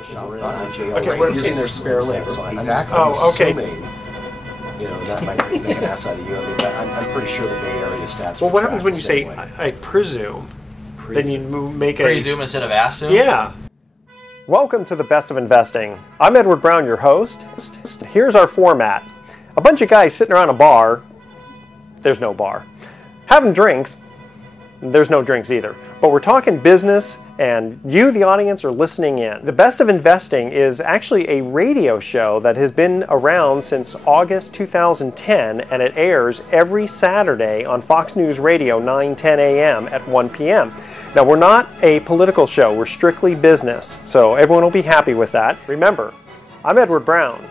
Okay, we're using their spare labor. So Exactly. I'm okay. assuming, that might make an ass out of you. I mean, but I'm pretty sure the Bay Area stats. Well, what happens when you say I presume? Then you make a presume instead of assume. Yeah. Welcome to the Best of Investing. I'm Edward Brown, your host. Here's our format. A bunch of guys sitting around a bar. There's no bar. Having drinks. There's no drinks either. But we're talking business, and you, the audience, are listening in. The Best of Investing is actually a radio show that has been around since August 2010, and it airs every Saturday on Fox News Radio, 9:10 a.m. at 1 p.m. Now, we're not a political show. We're strictly business, so everyone will be happy with that. Remember, I'm Edward Brown,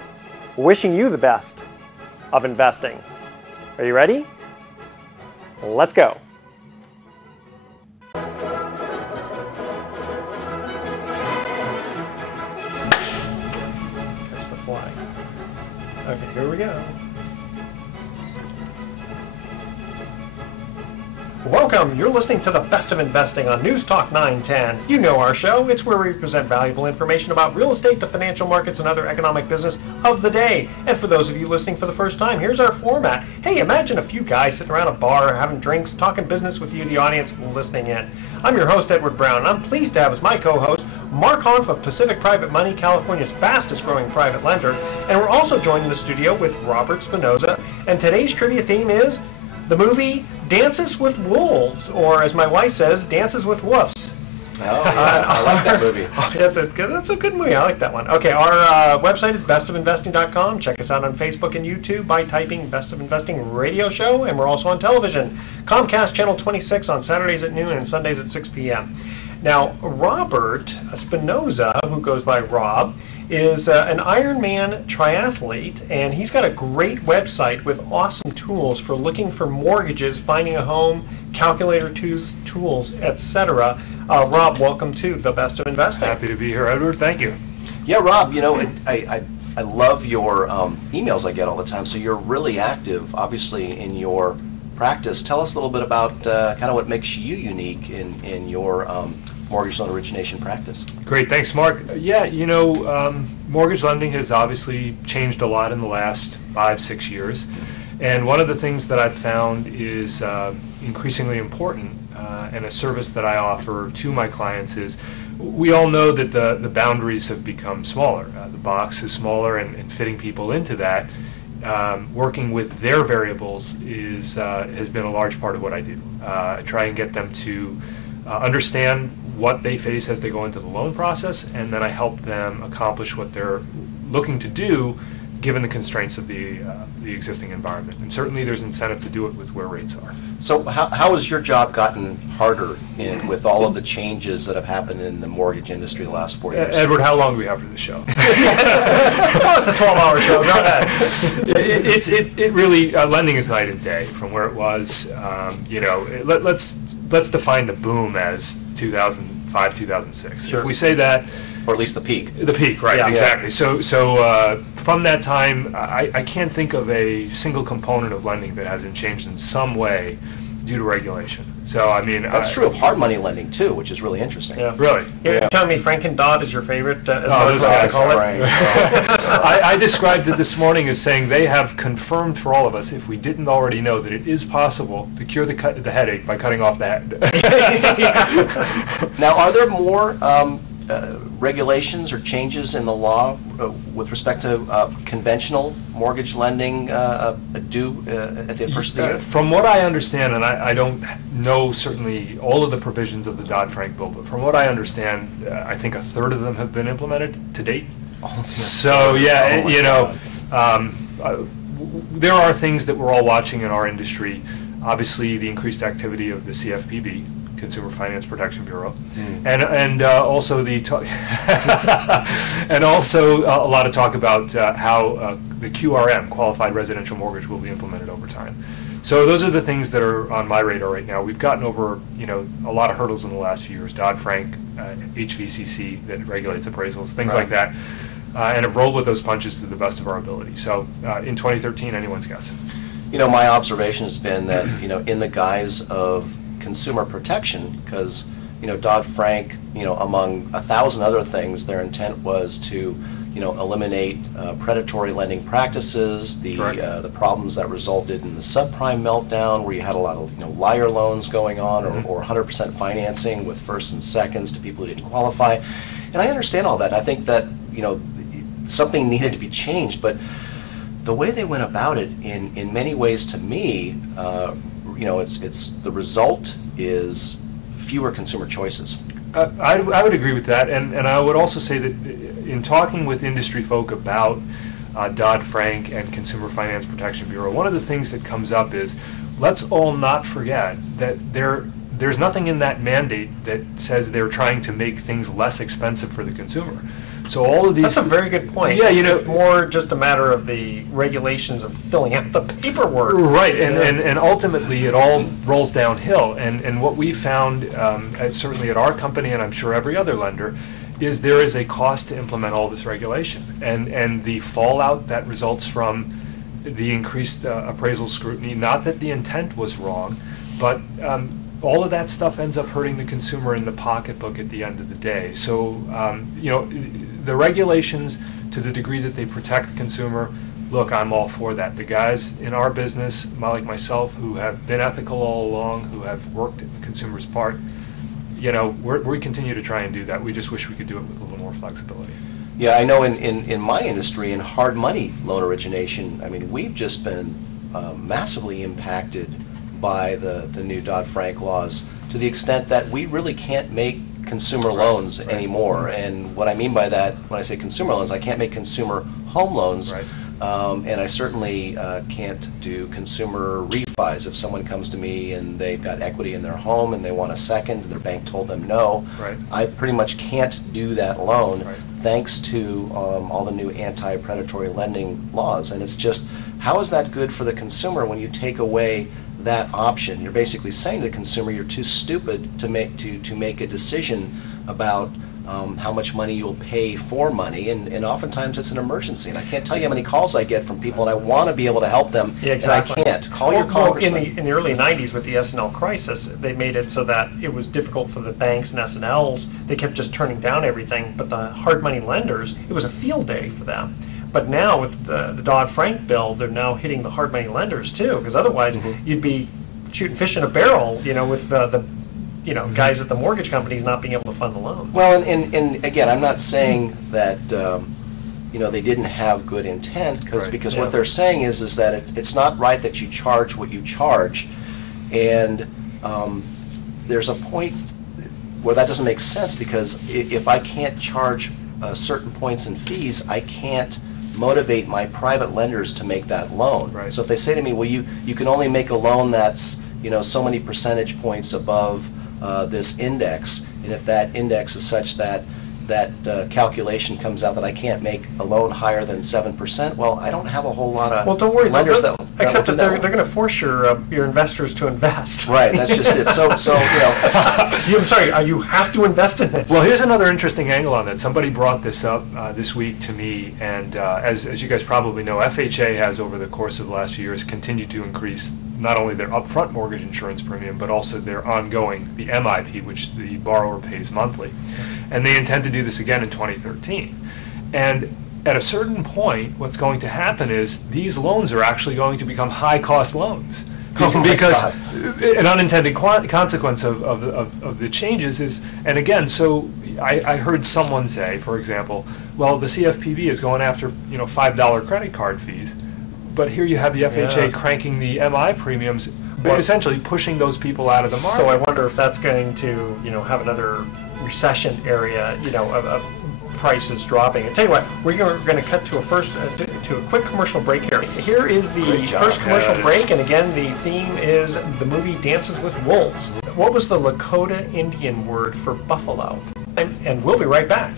wishing you the best of investing. Are you ready? Let's go. Catch the flag. Okay, here we go. Welcome, you're listening to the Best of Investing on News Talk 910. You know our show. It's where we present valuable information about real estate, the financial markets, and other economic business of the day. And for those of you listening for the first time, here's our format. Hey, imagine a few guys sitting around a bar, having drinks, talking business with you, the audience, listening in. I'm your host, Edward Brown, and I'm pleased to have as my co-host Mark Hanf of Pacific Private Money, California's fastest growing private lender. And we're also joined in the studio with Robert Spinoza. And today's trivia theme is the movie Dances with Wolves, or as my wife says, Dances with Woofs. Oh, yeah. I like that movie. That's a good movie. I like that one. Okay, our website is bestofinvesting.com. Check us out on Facebook and YouTube by typing Best of Investing Radio Show, and we're also on television. Comcast Channel 26 on Saturdays at noon and Sundays at 6 p.m. Now, Robert Spinoza, who goes by Rob, is an Ironman triathlete, and he's got a great website with awesome tools for looking for mortgages, finding a home, calculator tools, etc. Rob, welcome to the Best of Investing. Happy to be here, Edward. Thank you. Yeah, Rob, I love your emails I get all the time, so you're really active, obviously, in your practice. Tell us a little bit about kind of what makes you unique in your mortgage loan origination practice. Great, thanks, Mark. Yeah, mortgage lending has obviously changed a lot in the last 5-6 years, and one of the things that I've found is increasingly important, and a service that I offer to my clients is, we all know that the boundaries have become smaller. The box is smaller, and fitting people into that, working with their variables has been a large part of what I do. I try and get them to understand what they face as they go into the loan process, and then I help them accomplish what they're looking to do given the constraints of the existing environment. And certainly there's incentive to do it with where rates are. So how has your job gotten harder with all of the changes that have happened in the mortgage industry the last 4 years? Edward, how long do we have for the show? Oh, it's a 12-hour show. Go ahead. It really, lending is night and day from where it was. Let's define the boom as 2005, 2006. Sure. If we say that, or at least the peak. The peak, right? Yeah. Exactly. So from that time, I can't think of a single component of lending that hasn't changed in some way due to regulation. So I mean, that's true of hard money lending too, which is really interesting. Yeah. Really? You're telling me Franken Dodd is your favorite? Those guys. I described it this morning as saying they have confirmed for all of us, if we didn't already know, that it is possible to cure the headache by cutting off the head. Now, are there more regulations or changes in the law with respect to conventional mortgage lending due at the first of the year? From what I understand, and I don't know certainly all of the provisions of the Dodd-Frank bill, but from what I understand, I think a third of them have been implemented to date. So yeah, there are things that we're all watching in our industry. Obviously, the increased activity of the CFPB, Consumer Finance Protection Bureau, and also and also a lot of talk about how the QRM, Qualified Residential Mortgage, will be implemented over time. So those are the things that are on my radar right now. We've gotten over a lot of hurdles in the last few years. Dodd-Frank, HVCC that regulates appraisals, things like that, and have rolled with those punches to the best of our ability. So in 2013, anyone's guess. My observation has been that in the guise of consumer protection, because Dodd-Frank, among 1,000 other things, their intent was to, eliminate predatory lending practices, the problems that resulted in the subprime meltdown, where you had a lot of, liar loans going on, or 100% financing with firsts and seconds to people who didn't qualify. And I understand all that. I think that, something needed to be changed, but the way they went about it, in many ways, to me, it's the result is fewer consumer choices. I would agree with that, and I would also say that in talking with industry folk about Dodd-Frank and Consumer Finance Protection Bureau, one of the things that comes up is, let's all not forget that there's nothing in that mandate that says they're trying to make things less expensive for the consumer. So all of these... That's a very good point. Yeah, it's more just a matter of the regulations of filling out the paperwork. Right, and ultimately it all rolls downhill. And what we found, certainly at our company, and I'm sure every other lender, is there is a cost to implement all this regulation. And the fallout that results from the increased appraisal scrutiny, not that the intent was wrong, but all of that stuff ends up hurting the consumer in the pocketbook at the end of the day. So, the regulations, to the degree that they protect the consumer, look, I'm all for that. The guys in our business, like myself, who have been ethical all along, who have worked in the consumer's part, we continue to try and do that. We just wish we could do it with a little more flexibility. Yeah, I know in my industry, in hard money loan origination, we've just been massively impacted by the new Dodd-Frank laws, to the extent that we really can't make consumer loans anymore. And what I mean by that, when I say consumer loans, I can't make consumer home loans. And I certainly can't do consumer refis. If someone comes to me and they've got equity in their home and they want a second, and their bank told them no, I pretty much can't do that loan, thanks to all the new anti-predatory lending laws. And it's just, how is that good for the consumer when you take away that option? You're basically saying to the consumer, you're too stupid to make a decision about how much money you'll pay for money, and oftentimes it's an emergency. And I can't tell you how many calls I get from people, and I want to be able to help them, and I can't. Call your congressman. In the early 90s with the S&L crisis, they made it so that it was difficult for the banks and S&Ls. They kept just turning down everything, but the hard money lenders, it was a field day for them. But now with the Dodd-Frank bill, they're now hitting the hard money lenders too, because otherwise you'd be shooting fish in a barrel, with the guys at the mortgage companies not being able to fund the loan. Well, and again, I'm not saying that they didn't have good intent, because what they're saying is that it's not right that you charge what you charge, and there's a point where that doesn't make sense, because if I can't charge certain points and fees, I can't motivate my private lenders to make that loan. So if they say to me, well, you can only make a loan that's so many percentage points above this index, and if that index is such that calculation comes out that I can't make a loan higher than 7%, well, I don't have a whole lot of don't worry, lenders that except that they're going to force your investors to invest. Right, that's just it. So I'm sorry, you have to invest in this. Well, here's another interesting angle on that. Somebody brought this up this week to me, and as you guys probably know, FHA has, over the course of the last few years, continued to increase not only their upfront mortgage insurance premium, but also their ongoing, the MIP, which the borrower pays monthly. And they intend to do this again in 2013. And at a certain point, what's going to happen is these loans are actually going to become high-cost loans. Because an unintended consequence of the changes is, and again, so I heard someone say, for example, well, the CFPB is going after $5 credit card fees, but here you have the FHA cranking the MI premiums, essentially pushing those people out of the market. So I wonder if that's going to have another recession area of prices dropping. And tell you what, we're going to cut to a quick commercial break here. Here is the first commercial break, and again, the theme is the movie Dances with Wolves. What was the Lakota Indian word for buffalo? And we'll be right back.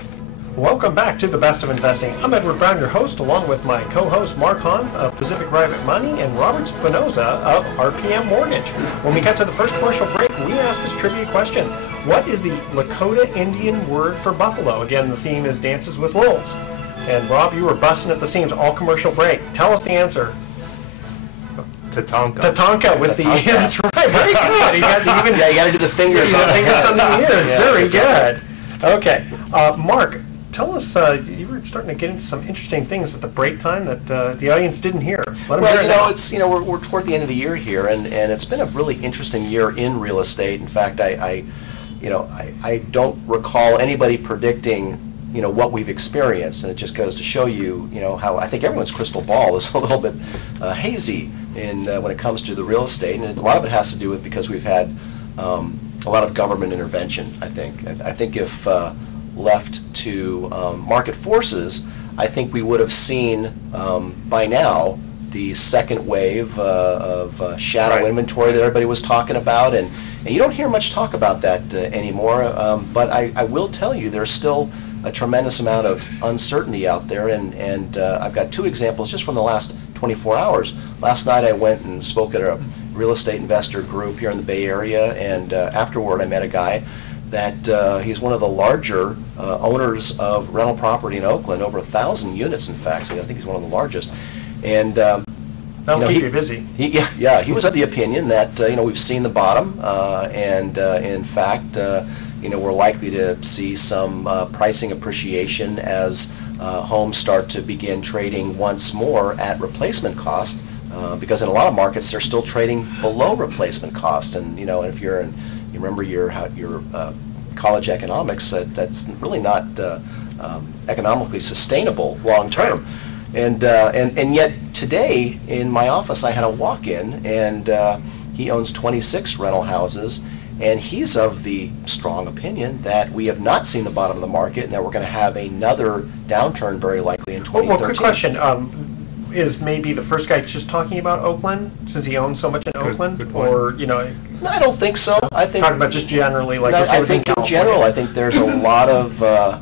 Welcome back to The Best of Investing. I'm Edward Brown, your host, along with my co-host Mark Hahn of Pacific Private Money and Robert Spinoza of RPM Mortgage. When we got to the first commercial break, we asked this trivia question. What is the Lakota Indian word for buffalo? Again, the theme is Dances with Wolves. And Rob, you were busting at the seams all commercial break. Tell us the answer. Tatanka with the, Tatanka. yeah, that's right, very good. You got to do the fingers on the fingers head. on the ears, Yeah. very good. Okay, Mark, tell us, you were starting to get into some interesting things at the break time that the audience didn't hear. Let them hear it now. It's we're toward the end of the year here, and it's been a really interesting year in real estate. In fact, I don't recall anybody predicting what we've experienced, and it just goes to show you how I think everyone's crystal ball is a little bit hazy in when it comes to the real estate, and a lot of it has to do with because we've had a lot of government intervention. I think if left to market forces, I think we would have seen by now the second wave of shadow inventory that everybody was talking about, and you don't hear much talk about that anymore. But I will tell you, there's still a tremendous amount of uncertainty out there, and I've got two examples just from the last 24 hours. Last night I went and spoke at a real estate investor group here in the Bay Area, and afterward I met a guy that he's one of the larger owners of rental property in Oakland, over 1,000 units in fact, so I think he's one of the largest. And That'll keep you busy. He was of the opinion that we've seen the bottom, and in fact we're likely to see some pricing appreciation as homes start to begin trading once more at replacement cost, because in a lot of markets they're still trading below replacement cost. And if you remember your college economics, that's really not economically sustainable long term. And yet today in my office I had a walk-in, and he owns 26 rental houses, and he's of the strong opinion that we have not seen the bottom of the market and that we're going to have another downturn very likely in 2013. Well, quick question. Is maybe the first guy just talking about Oakland, since he owns so much in Oakland? Good point. Or, No, I don't think so. I think talking about just generally, like no, the same I think thing in general, I think there's a lot of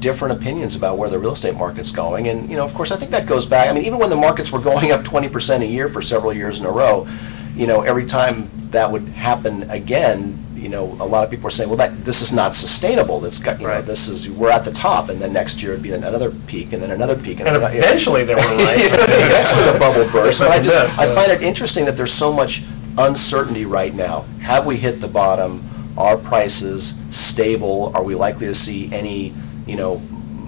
different opinions about where the real estate market's going, and of course I think that goes back. I mean, even when the markets were going up 20% a year for several years in a row, every time that would happen again, a lot of people were saying, well, this is not sustainable. That's got, we're at the top, and then next year it'd be another peak, and then another peak, and eventually they were right. Eventually the bubble burst. But I find it interesting that there's so much uncertainty right now. Have we hit the bottom? Are prices stable? Are we likely to see any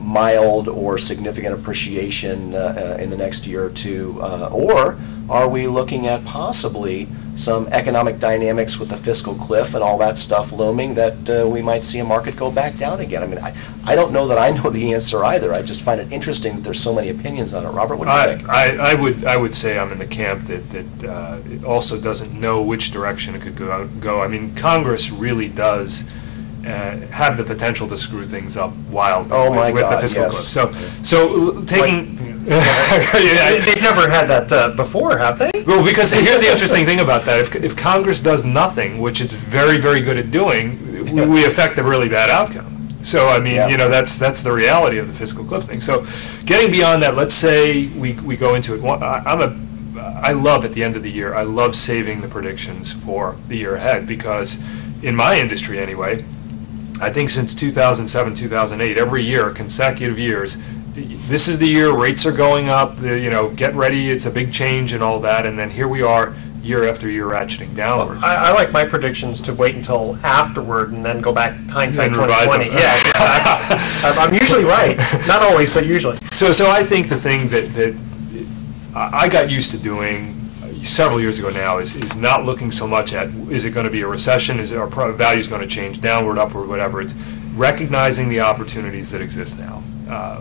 mild or significant appreciation in the next year or two, or are we looking at possibly some economic dynamics with the fiscal cliff and all that stuff looming that we might see a market go back down again? I mean, I don't know that I know the answer either. I just find it interesting that there's so many opinions on it. Robert, what do you think? I would say I'm in the camp that it also doesn't know which direction it could go. I mean, Congress really does have the potential to screw things up wildly with the fiscal cliff. So taking... They've never had that before, have they? Well, because here's the interesting thing about that. If Congress does nothing, which it's very, very good at doing, we affect a really bad outcome. So, I mean, that's the reality of the fiscal cliff thing. So getting beyond that, let's say we go into it. I love at the end of the year, I love saving the predictions for the year ahead, because in my industry anyway, I think since 2007, 2008, every year, consecutive years, this is the year rates are going up, get ready, it's a big change and all that, and then here we are year after year ratcheting downward. I like my predictions to wait until afterward and then go back hindsight 2020. Yeah, exactly. I'm usually right. Not always, but usually. So I think the thing that I got used to doing several years ago now is not looking so much at, is it going to be a recession, is our values going to change downward, upward, whatever. It's recognizing the opportunities that exist now.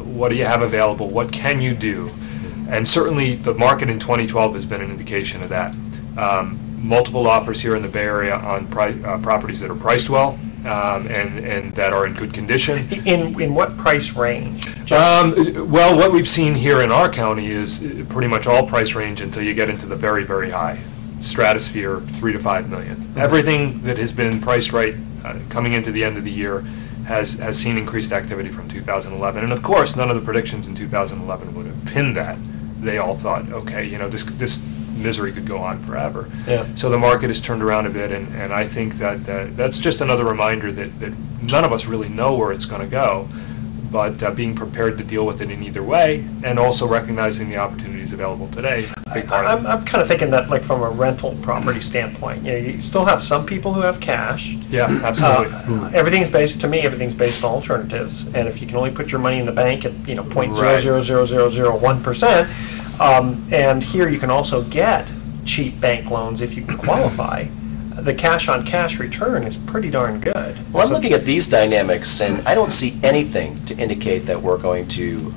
What do you have available? What can you do? And certainly the market in 2012 has been an indication of that. Multiple offers here in the Bay Area on properties that are priced well and that are in good condition. In what price range? Well, what we've seen here in our county is pretty much all price range until you get into the very, very high stratosphere, 3 to 5 million. Mm-hmm. Everything that has been priced right coming into the end of the year has seen increased activity from 2011. And of course, none of the predictions in 2011 would have pinned that. They all thought, okay, this misery could go on forever. Yeah. So the market has turned around a bit, and I think that that's just another reminder that none of us really know where it's going to go. but being prepared to deal with it in either way, and also recognizing the opportunities available today. Big part of it. I'm kind of thinking that, like, from a rental property standpoint, you still have some people who have cash. Yeah, absolutely. Everything's based on alternatives, and if you can only put your money in the bank at 0.00001%, and here you can also get cheap bank loans if you can qualify. The cash-on-cash return is pretty darn good. Well, I'm looking at these dynamics, and I don't see anything to indicate that we're going to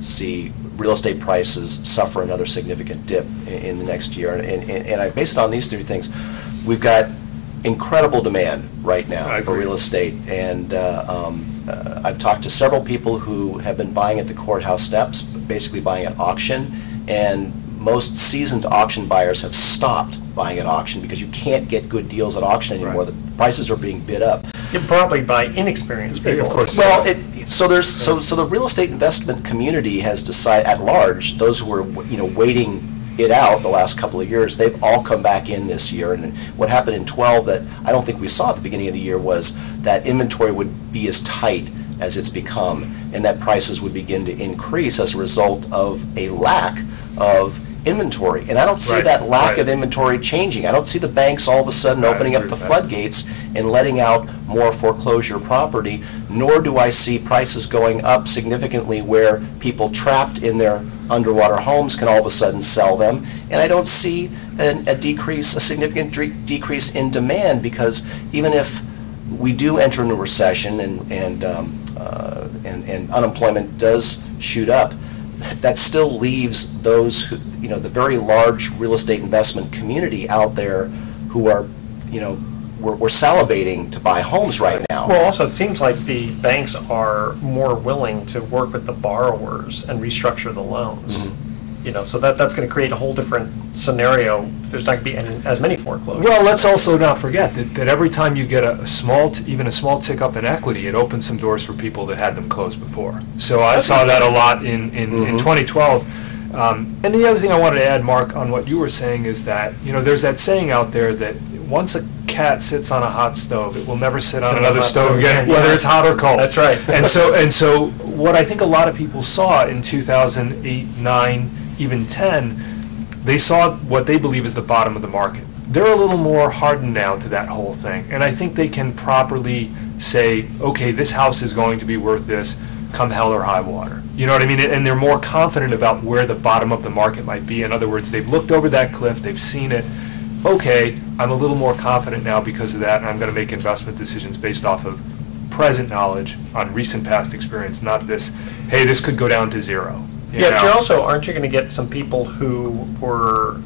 see real estate prices suffer another significant dip in the next year. And I base it on these three things. We've got incredible demand right now for real estate, and I've talked to several people who have been buying at the courthouse steps, basically buying at auction, and most seasoned auction buyers have stopped buying at auction because you can't get good deals at auction anymore. The prices are being bid up. Probably by inexperienced people. Of course. Well, so the real estate investment community has decided at large, those who were waiting it out the last couple of years, they've all come back in this year. And what happened in 12 that I don't think we saw at the beginning of the year was that inventory would be as tight as it's become, and that prices would begin to increase as a result of a lack of inventory. And I don't see that lack of inventory changing. I don't see the banks all of a sudden opening up the floodgates and letting out more foreclosure property, nor do I see prices going up significantly where people trapped in their underwater homes can all of a sudden sell them. And I don't see a significant decrease in demand, because even if we do enter into a recession and unemployment does shoot up, that still leaves those who, the very large real estate investment community out there who are, we're salivating to buy homes right now. Well, also, it seems like the banks are more willing to work with the borrowers and restructure the loans. So that's going to create a whole different scenario. There's not going to be as many foreclosures. Well, let's also not forget that every time you get even a small tick up in equity, it opens some doors for people that had them closed before. So I saw that a lot in 2012. And the other thing I wanted to add, Mark, on what you were saying is that, there's that saying out there that once a cat sits on a hot stove, it will never sit on another stove again, whether it's hot or cold. That's right. And so what I think a lot of people saw in 2008, 9, even 10, they saw what they believe is the bottom of the market. They're a little more hardened now to that whole thing, and I think they can properly say, okay, this house is going to be worth this come hell or high water. You know what I mean? And they're more confident about where the bottom of the market might be. In other words, they've looked over that cliff, they've seen it. Okay, I'm a little more confident now because of that, and I'm going to make investment decisions based off of present knowledge on recent past experience, not this, hey, this could go down to zero. But aren't you going to get some people who were,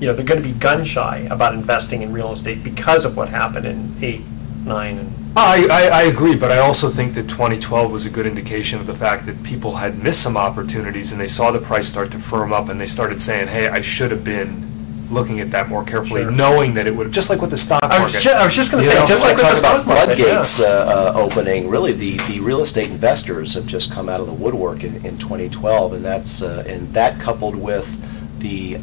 they're going to be gun shy about investing in real estate because of what happened in 8, 9, and... I agree, but I also think that 2012 was a good indication of the fact that people had missed some opportunities, and they saw the price start to firm up, and they started saying, hey, I should have been looking at that more carefully, knowing that it would, just like with the stock market. I was just going to say, just like with the stock market. Floodgates opening, really the real estate investors have just come out of the woodwork in 2012, and that coupled with the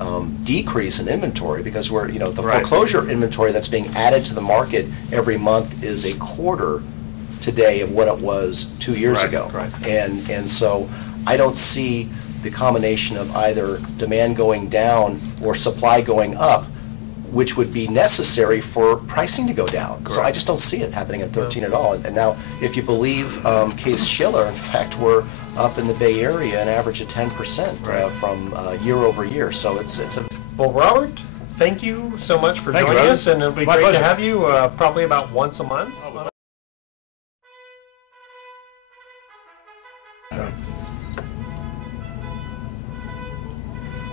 decrease in inventory, because we're, the foreclosure inventory that's being added to the market every month is a quarter today of what it was 2 years ago. And so I don't see the combination of either demand going down or supply going up, which would be necessary for pricing to go down. So I just don't see it happening at 13 at all. And now, if you believe Case Shiller, in fact, we're up in the Bay Area an average of 10% from year over year. So it's a... Well, Robert, thank you so much for joining us, and it'll be great to have you probably about once a month.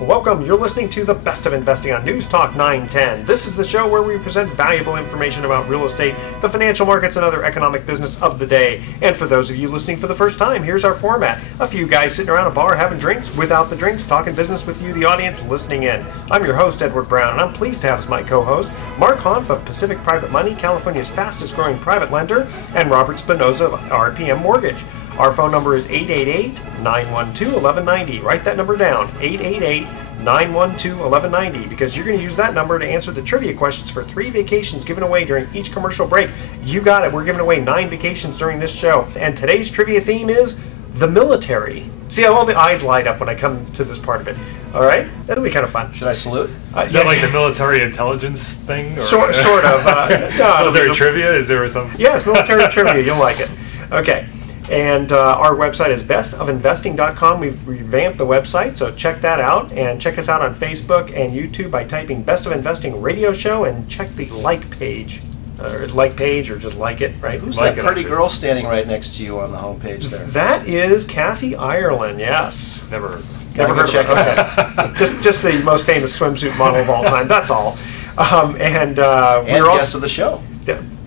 Welcome, you're listening to The Best of Investing on News Talk 910. This is the show where we present valuable information about real estate, the financial markets, and other economic business of the day. And for those of you listening for the first time, here's our format. A few guys sitting around a bar having drinks, without the drinks, talking business with you, the audience, listening in. I'm your host, Edward Brown, and I'm pleased to have as my co-host Mark Hanf of Pacific Private Money, California's fastest growing private lender, and Robert Spinoza of RPM Mortgage. Our phone number is 888-912-1190. Write that number down, 888 912-1190, because you're going to use that number to answer the trivia questions for 3 vacations given away during each commercial break. You got it. We're giving away 9 vacations during this show. And today's trivia theme is the military. See how all the eyes light up when I come to this part of it. All right? That'll be kind of fun. Should I salute? Is that like the military intelligence thing? Or Sort of. military trivia? Is there some? Yes, military trivia. You'll like it. Okay. And our website is bestofinvesting.com. We've revamped the website, so check that out. And check us out on Facebook and YouTube by typing Best of Investing Radio Show, and check the like page. Or just like it, right? Who's like that pretty girl standing right next to you on the homepage there? That is Kathy Ireland, yes. Never heard. Never heard check of her. Okay. just the most famous swimsuit model of all time, that's all. And we're guest also of the show.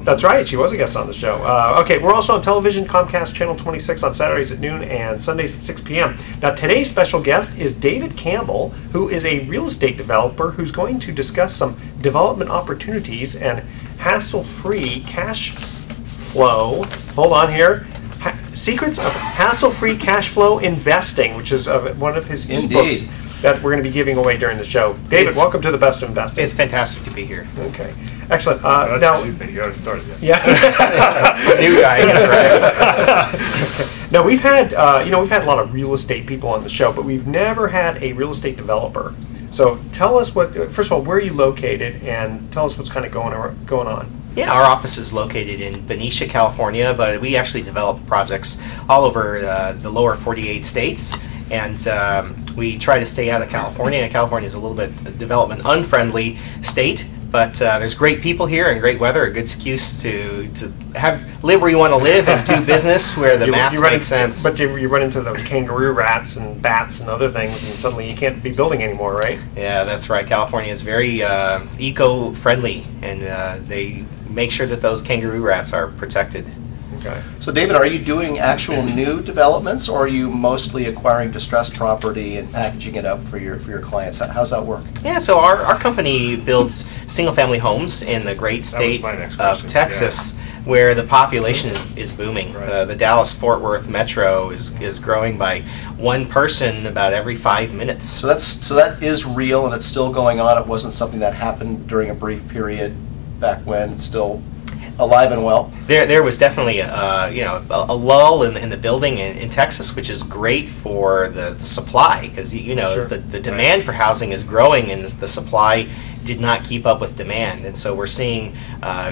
That's right, she was a guest on the show. Okay, we're also on television, Comcast Channel 26 on Saturdays at noon and Sundays at 6 p.m. Now, today's special guest is David Campbell, who is a real estate developer who's going to discuss some development opportunities and hassle-free cash flow. Hold on here. Secrets of hassle-free cash flow investing, which is one of his ebooks that we're going to be giving away during the show. David, welcome to the Best of Investing. It's fantastic to be here. Okay, excellent. That's now, what you think. You haven't started yet. Yeah. New guy, that's right. Now we've had we've had a lot of real estate people on the show, but we've never had a real estate developer. So tell us first of all, where are you located, and tell us what's kind of going on. Yeah, our office is located in Benicia, California, but we actually develop projects all over the lower 48 states, and we try to stay out of California. California is a little bit development unfriendly state, but there's great people here and great weather, a good excuse to live where you want to live and do business where the math makes sense. But you run into those kangaroo rats and bats and other things, and suddenly you can't be building anymore, right? Yeah, that's right. California is very eco-friendly, and they make sure that those kangaroo rats are protected. Okay. So David, are you doing actual new developments, or are you mostly acquiring distressed property and packaging it up for your clients? How's that work? Yeah, so our company builds single-family homes in the great state of Texas, where the population is booming. Right. The Dallas-Fort Worth metro is growing by one person about every 5 minutes. So that is real, and it's still going on. It wasn't something that happened during a brief period back when. It's still alive and well. There was definitely a lull in the building in Texas, which is great for the supply, because Sure. the demand for housing is growing and the supply did not keep up with demand, and so we're seeing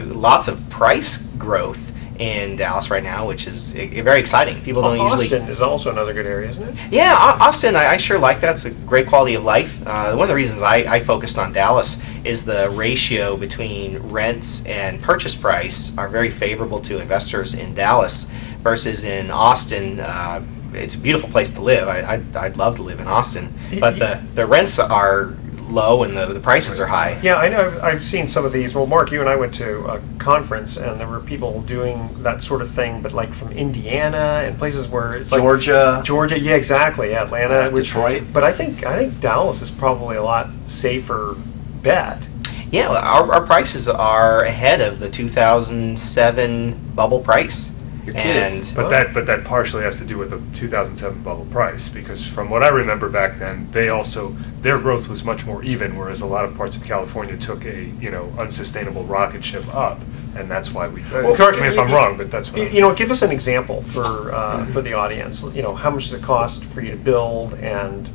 lots of price growth in Dallas right now, which is very exciting. People don't usually. Austin is also another good area, isn't it? Yeah, Austin, I sure like that. It's a great quality of life. One of the reasons I focused on Dallas is the ratio between rents and purchase price are very favorable to investors in Dallas versus in Austin. It's a beautiful place to live. I'd love to live in Austin, but the rents are low and the prices are high. Yeah, I know. I've seen some of these. Well, Mark, you and I went to a conference, and there were people doing that sort of thing, but like from Indiana and places where it's Georgia. Yeah, exactly. Yeah, Atlanta, Detroit. But I think Dallas is probably a lot safer bet. Yeah, our prices are ahead of the 2007 bubble price. You're kidding. But that partially has to do with the 2007 bubble price, because from what I remember back then, their growth was much more even, whereas a lot of parts of California took a unsustainable rocket ship up, and that's why we. Correct me if I'm wrong, but that's what. Give us an example for the audience. How much does it cost for you to build, and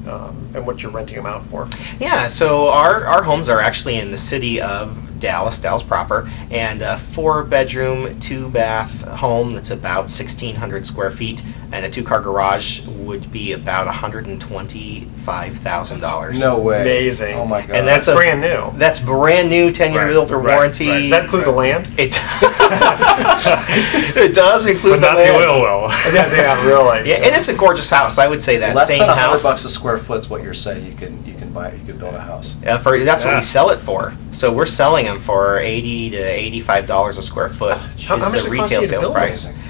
what you're renting them out for? Yeah, so our homes are actually in the city of Dallas proper, and a 4-bedroom, 2-bath home that's about 1,600 square feet, and a 2-car garage would be about $125,000. No way. Amazing. Oh my God. And That's brand new. That's brand new, 10-year builder warranty. Does that include the land? It it does include But not the land. the oil well. Yeah, really. Yeah, and it's a gorgeous house. I would say that Less same than house. $100 a square foot is what you're saying. You can build a house. That's what Yeah. we sell it for. So we're selling them for $80 to $85 a square foot. How is much the does it cost retail you to sales build price. anything?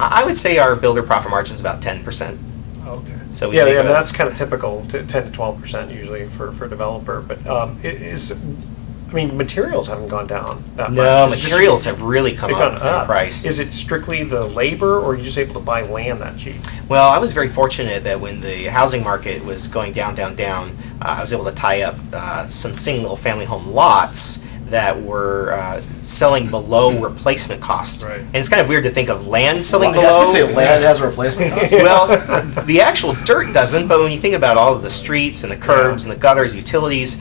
I would say our builder profit margin is about 10%. Okay. So we Yeah, make that's kind of typical, 10 to 12% usually for a developer. But I mean, materials haven't gone down that much. No, Is it just- materials have really come they've up gone in price. Is it strictly the labor, or are you just able to buy land that cheap? Well, I was very fortunate that when the housing market was going down, I was able to tie up some single-family home lots that were selling below replacement cost. Right. And it's kind of weird to think of land selling Well, I was below. gonna say land has a replacement cost. Well, the actual dirt doesn't, but when you think about all of the streets and the curbs and the gutters, utilities,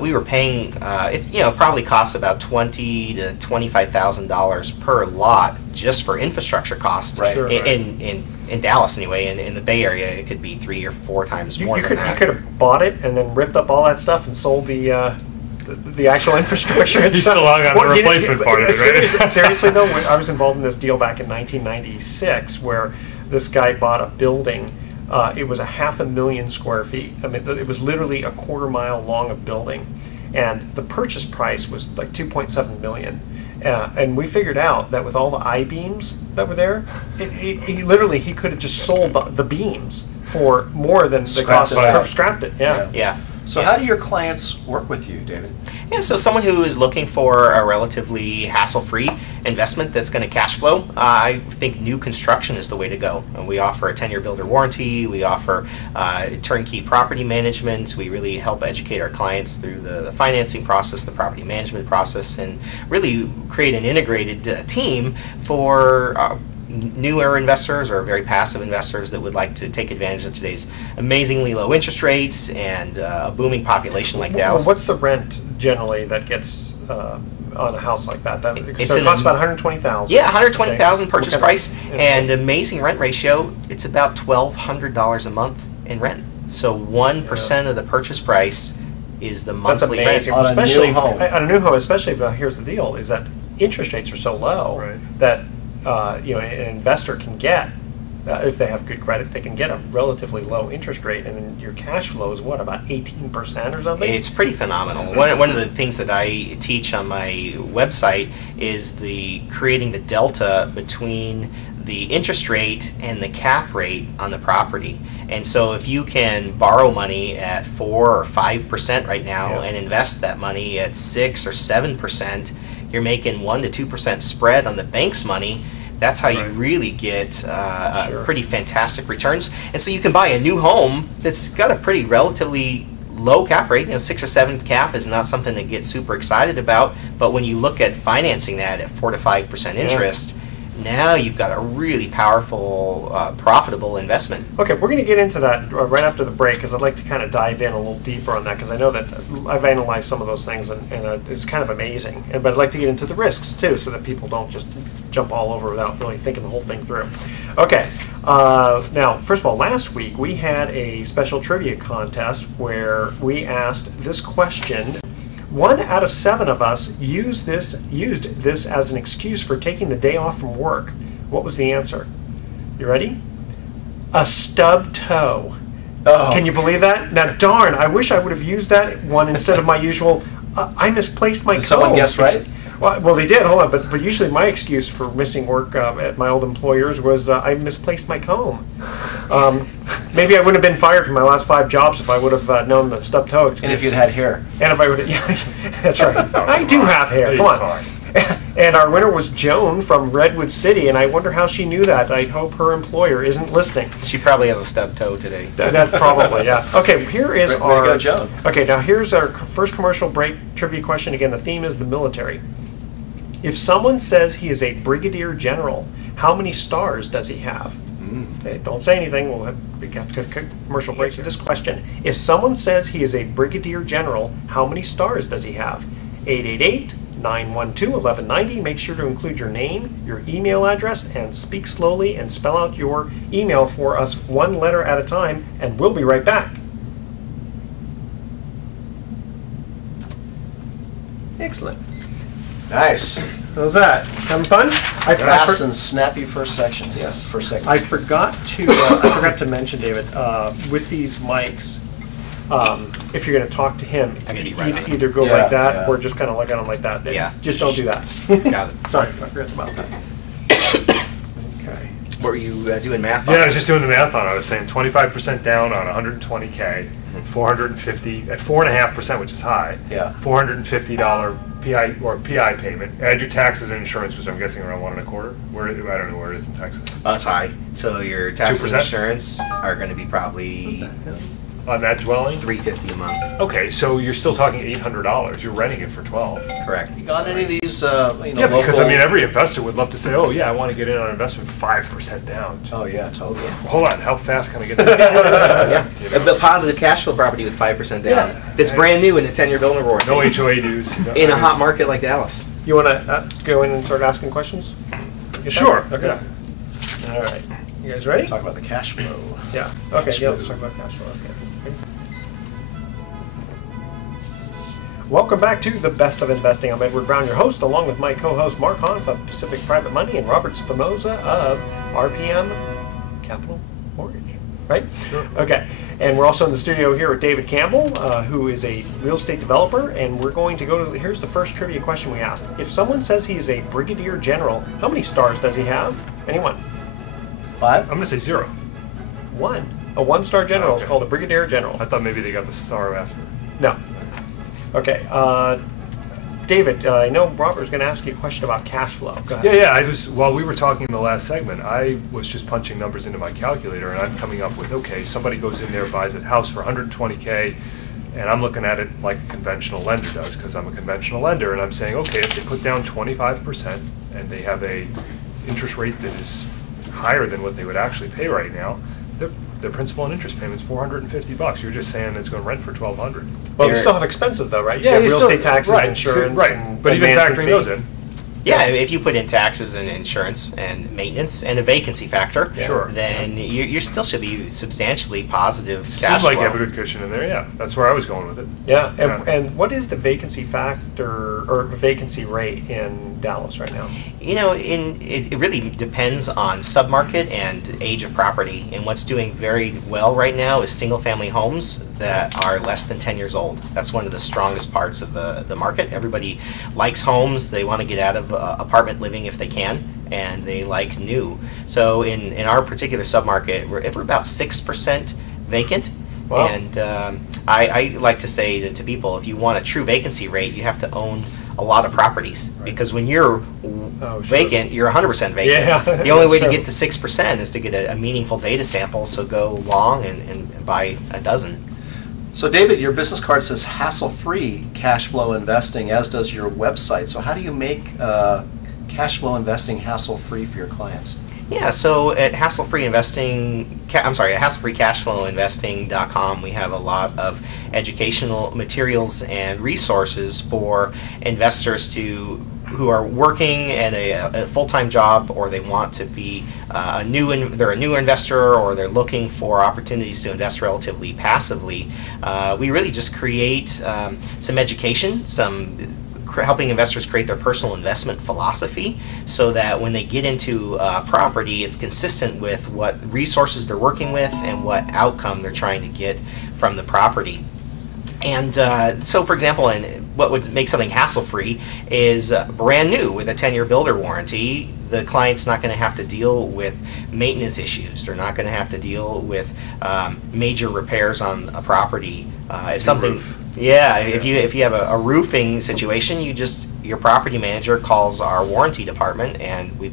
we were paying. It probably costs about $20,000 to $25,000 per lot just for infrastructure costs. Right. Sure, In Dallas, anyway, in the Bay Area, it could be 3 or 4 times more You than could that. have bought it and then ripped up all that stuff and sold the actual infrastructure. He's still long on the replacement part of it, right? Seriously though, I was involved in this deal back in 1996 where this guy bought a building. It was 500,000 square feet. I mean, it was literally a quarter mile long of building, and the purchase price was like 2.7 million. And we figured out that with all the I-beams that were there, he could have just sold the beams for more than the cost of scrapped it. Yeah. Yeah. So how do your clients work with you, David? Yeah, so someone who is looking for a relatively hassle-free investment that's going to cash flow, I think new construction is the way to go. And we offer a 10-year builder warranty. We offer turnkey property management. We really help educate our clients through the financing process, the property management process, and really create an integrated team for newer investors or very passive investors that would like to take advantage of today's amazingly low interest rates and a booming population like Dallas. What's the rent generally that gets on a house like that? It's so it costs about $120,000. Yeah, $120,000 purchase Okay. price, Yeah. and amazing rent ratio. It's about $1,200 a month in rent. So 1% of the purchase price is the That's monthly amazing, On a especially new home. on a new home. Especially, but here's the deal: is that interest rates are so low Right. that an investor can get, if they have good credit, they can get a relatively low interest rate, and then your cash flow is what, about 18% or something? It's pretty phenomenal. One of the things that I teach on my website is creating the delta between the interest rate and the cap rate on the property. And so if you can borrow money at 4 or 5% right now and invest that money at 6 or 7%, you're making 1 to 2% spread on the bank's money. That's how you really get pretty fantastic returns. And so you can buy a new home that's got a pretty relatively low cap rate. 6 or 7 cap is not something to get super excited about. But when you look at financing that at 4 to 5% interest, now you've got a really powerful, profitable investment. Okay, we're going to get into that right after the break because I'd like to kind of dive in a little deeper on that because I know that I've analyzed some of those things and it's kind of amazing. But I'd like to get into the risks too so that people don't just jump all over without really thinking the whole thing through. Okay, now first of all, last week we had a special trivia contest where we asked this question. 1 out of 7 of us used this as an excuse for taking the day off from work. What was the answer? You ready? A stub toe. Oh. Can you believe that? Now, darn, I wish I would have used that one instead of my usual, I misplaced my comb. Did someone guess right? Well, they did. Hold on, but usually my excuse for missing work at my old employers was I misplaced my comb. Maybe I wouldn't have been fired from my last 5 jobs if I would have known the stub toe excuse. And if you'd had hair. And if I would, yeah, that's right. I do have hair. Come on. And our winner was Joan from Redwood City, and I wonder how she knew that. I hope her employer isn't listening. She probably has a stub toe today. That's probably, yeah. Okay, here is Way to our. go, Joan. Okay, now here's our first commercial break trivia question. Again, the theme is the military. If someone says he is a brigadier general, how many stars does he have? Okay, don't say anything. We have to go commercial break for this question. If someone says he is a brigadier general, how many stars does he have? 888-912-1190. Make sure to include your name, your email address, and speak slowly and spell out your email for us 1 letter at a time, and we'll be right back. Excellent. Nice. How's that? Having fun? Fast and snappy first section. Yes, first segment. I forgot to mention, David, with these mics, if you're going to talk to him, I gotta be right on it. either go Yeah, like that yeah. or just kind of look at him like that. Yeah. Just don't do that. Got it. Sorry, I forgot about that. Okay. What were you doing math on? Yeah, I was just doing the math on it. I was saying 25% down on 120K, 450 at 4.5%, which is high. Yeah. $450 PI or PI payment. Add your taxes and insurance, which I'm guessing around 1.25. Where I don't know where it is in Texas. That's high. So your taxes and 2%? insurance are going to be probably On that dwelling. $350 a month. Okay, so you're still talking $800. You're renting it for 12. Correct. You got any of these, Yeah, because I local- mean, every investor would love to say, "Oh, yeah, I want to get in on investment 5% down." Oh, yeah, totally. Hold on, how fast can I get there? Yeah. You know? A positive cash flow property with 5% down. Yeah. It's brand new in a 10-year building warranty. No HOA dues. No, In a hot market like Dallas. You want to go in and start asking questions? Get that? Sure. Okay. Yeah. All right. You guys ready? Talk about the cash flow. Yeah. Okay. Cash Yeah. Let's flow. talk about cash flow. Okay. Welcome back to the Best of Investing. I'm Edward Brown, your host, along with my co-host Mark Hanf of Pacific Private Money and Robert Spinoza of RPM Capital Mortgage. Right? Sure. Okay. And we're also in the studio here with David Campbell, who is a real estate developer. And we're going to go to here's the first trivia question we asked. If someone says he's a brigadier general, how many stars does he have? Anyone? 5? I'm going to say 0. One. A one-star general is Okay. called a brigadier general. I thought maybe they got the star after. No. Okay. David, I know Robert was going to ask you a question about cash flow. Go ahead. Yeah. While we were talking in the last segment, I was just punching numbers into my calculator, and I'm coming up with, okay, somebody goes in there, buys a house for 120K, and I'm looking at it like a conventional lender does, because I'm a conventional lender, and I'm saying, okay, if they put down 25% and they have a interest rate that is higher than what they would actually pay right now, their principal and interest payment's $450. You're just saying it's going to rent for $1,200. Well, you They're- still have expenses, though, right? Yeah, you have you real still- estate taxes, right, insurance, right. and But even management factoring fee. those in, Yeah, if you put in taxes and insurance and maintenance and a vacancy factor, Sure. then you still should be substantially positive cash seems flow. like you have a good cushion in there. Yeah, that's where I was going with it. Yeah, Yeah. and what is the vacancy factor or vacancy rate in Dallas right now? You know, it really depends on submarket and age of property. And what's doing very well right now is single-family homes that are less than 10 years old. That's one of the strongest parts of the market. Everybody likes homes. They want to get out of apartment living if they can, and they like new. So in our particular submarket, we're about 6% vacant. Wow. And I like to say to people, if you want a true vacancy rate, you have to own a lot of properties, because when you're sure. vacant, you're 100% vacant. Yeah, The only way to that's get to 6% is to get a meaningful data sample, so go long and buy a dozen. So, David, your business card says hassle-free cash flow investing, as does your website. So how do you make cash flow investing hassle-free for your clients? Yeah, so at hasslefreecashflowinvesting.com, we have a lot of educational materials and resources for investors who are working at a full-time job, or they want to be they're a new investor, or they're looking for opportunities to invest relatively passively. We really just create some education, helping investors create their personal investment philosophy, so that when they get into property, it's consistent with what resources they're working with and what outcome they're trying to get from the property. And so, for example, what would make something hassle-free is brand new with a 10-year builder warranty. The client's not going to have to deal with maintenance issues. They're not going to have to deal with major repairs on a property. If something, roof. if you have a roofing situation, your property manager calls our warranty department, and we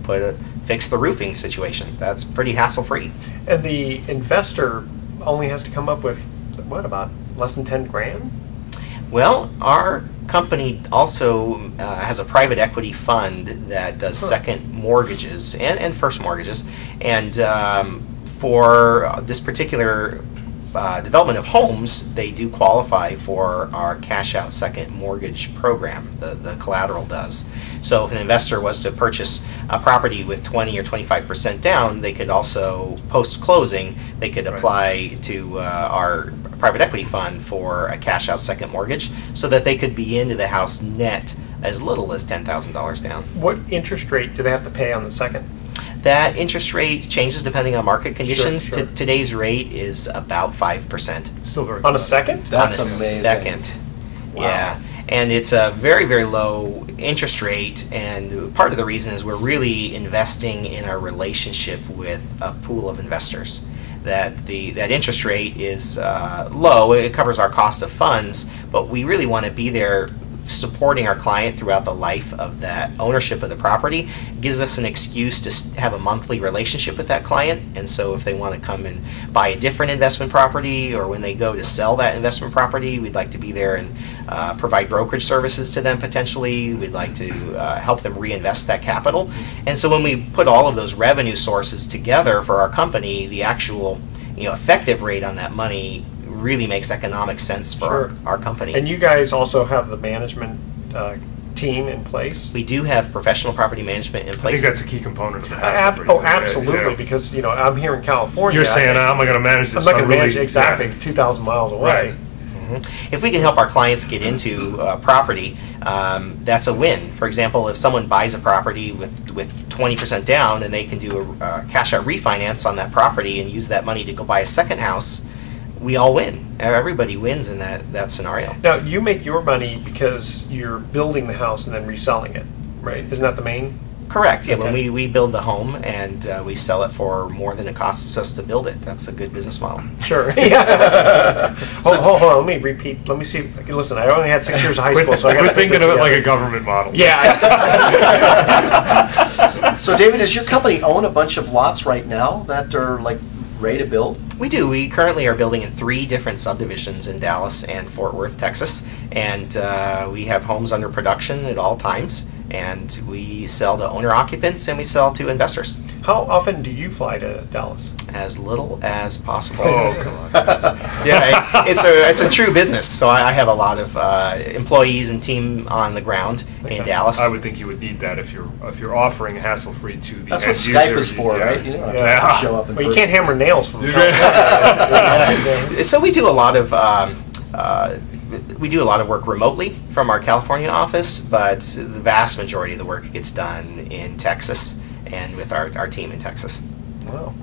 fix the roofing situation. That's pretty hassle-free. And the investor only has to come up with, what, about less than 10 grand? Well, our company also has a private equity fund that does second mortgages and first mortgages. And for this particular development of homes, they do qualify for our cash out second mortgage program. The collateral does. So if an investor was to purchase a property with 20 or 25% down, they could also, post-closing, they could apply to our private equity fund for a cash out second mortgage, so that they could be into the house net as little as $10,000 down. What interest rate do they have to pay on the second? That interest rate changes depending on market conditions. Sure. Today's rate is about 5%. Still very On a good. second? That's on a amazing. second. Wow. Yeah. And it's a very, very low interest rate, and part of the reason is we're really investing in our relationship with a pool of investors. That interest rate is low, it covers our cost of funds, but we really want to be there supporting our client throughout the life of that ownership of the property. It gives us an excuse to have a monthly relationship with that client, and so if they want to come and buy a different investment property, or when they go to sell that investment property, we'd like to be there and provide brokerage services to them potentially. We'd like to help them reinvest that capital. And so when we put all of those revenue sources together for our company, the actual effective rate on that money really makes economic sense for our company. And you guys also have the management team in place? We do have professional property management in place. I think that's a key component of the hassle. Oh, absolutely, because I'm here in California. You're saying, how am I going to manage this? I'm not going to manage exactly 2,000 miles away. Right. If we can help our clients get into property, that's a win. For example, if someone buys a property with 20% down and they can do a cash out refinance on that property and use that money to go buy a second house, we all win. Everybody wins in that scenario. Now, you make your money because you're building the house and then reselling it, right? Isn't that the main? Correct. Yeah, Okay. when we build the home and we sell it for more than it costs us to build it, that's a good business model. Sure. Yeah. Hold on. Let me repeat. Let me see. Listen, I only had 6 years of high school, so I got to Quit thinking of it like a government model. Yeah. So, David, does your company own a bunch of lots right now that are like ready to build? We do. We currently are building in 3 different subdivisions in Dallas and Fort Worth, Texas, and we have homes under production at all times, and we sell to owner-occupants and we sell to investors. How often do you fly to Dallas? As little as possible. Oh, come on. Yeah, it's a true business. So I have a lot of employees and team on the ground in Dallas. I would think you would need that if you're offering hassle-free to the That's end what user. Skype is for, Yeah. right? You don't have Yeah. to show up in Well, you person. can't hammer nails from California. So we do a lot of work remotely from our California office, but the vast majority of the work gets done in Texas and with our team in Texas. Wow.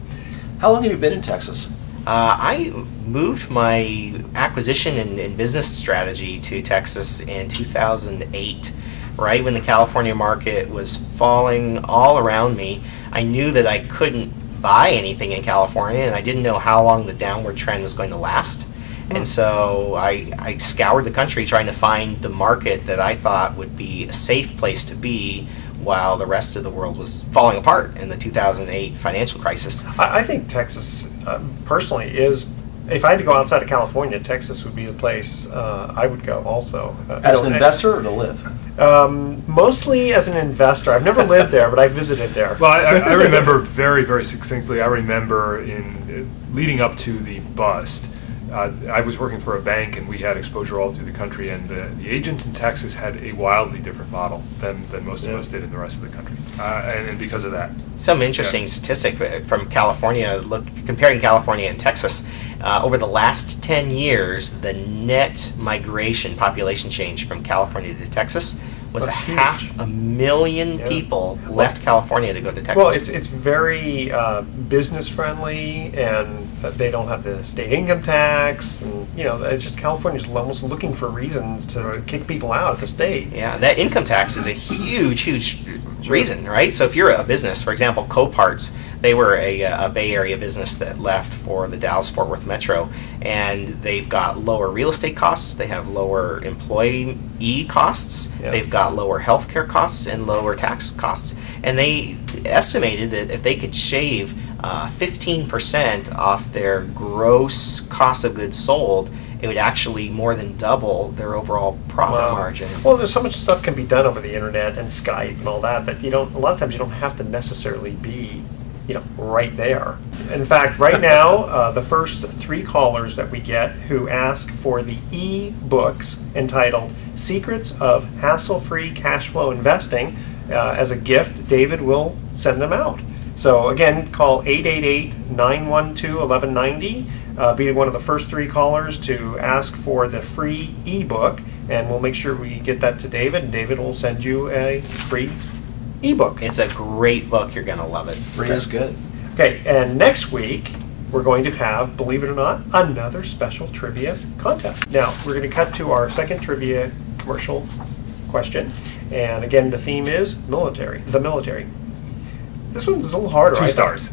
How long have you been in Texas? I moved my acquisition and business strategy to Texas in 2008, right when the California market was falling all around me. I knew that I couldn't buy anything in California, and I didn't know how long the downward trend was going to last. And so I scoured the country trying to find the market that I thought would be a safe place to be while the rest of the world was falling apart in the 2008 financial crisis. I think Texas, personally, is, if I had to go outside of California, Texas would be the place I would go also. As an investor or to live? Mostly as an investor. I've never lived there, but I visited there. Well, I remember very, very succinctly, I remember in leading up to the bust, I was working for a bank and we had exposure all through the country, and the agents in Texas had a wildly different model than most of us did in the rest of the country, and because of that. Some interesting statistic from California, comparing California and Texas, over the last 10 years, the net migration population change from California to Texas was That's huge. 500,000 people left California to go to Texas. Well, it's very business friendly, and they don't have the state income tax, and it's just California's almost looking for reasons to kick people out of the state. Yeah, that income tax is a huge reason, right? So if you're a business, for example, Coparts, they were a Bay Area business that left for the Dallas-Fort Worth Metro, and they've got lower real estate costs, they have lower employee costs, they've got lower healthcare costs and lower tax costs. And they estimated that if they could shave 15% off their gross cost of goods sold, it would actually more than double their overall profit margin. Well, there's so much stuff can be done over the internet and Skype and all that a lot of times you don't have to necessarily be right there. In fact, right now, the first 3 callers that we get who ask for the e-books entitled Secrets of Hassle-Free Cash Flow Investing as a gift, David will send them out. So again, call 888-912-1190. Be one of the first 3 callers to ask for the free e-book, and we'll make sure we get that to David, and David will send you a free e-book. It's a great book. You're going to love it. Free is good. Okay, and next week we're going to have, believe it or not, another special trivia contest. Now, we're going to cut to our second trivia commercial question. And again, the theme is military, the military. This one's a little harder. 2 stars.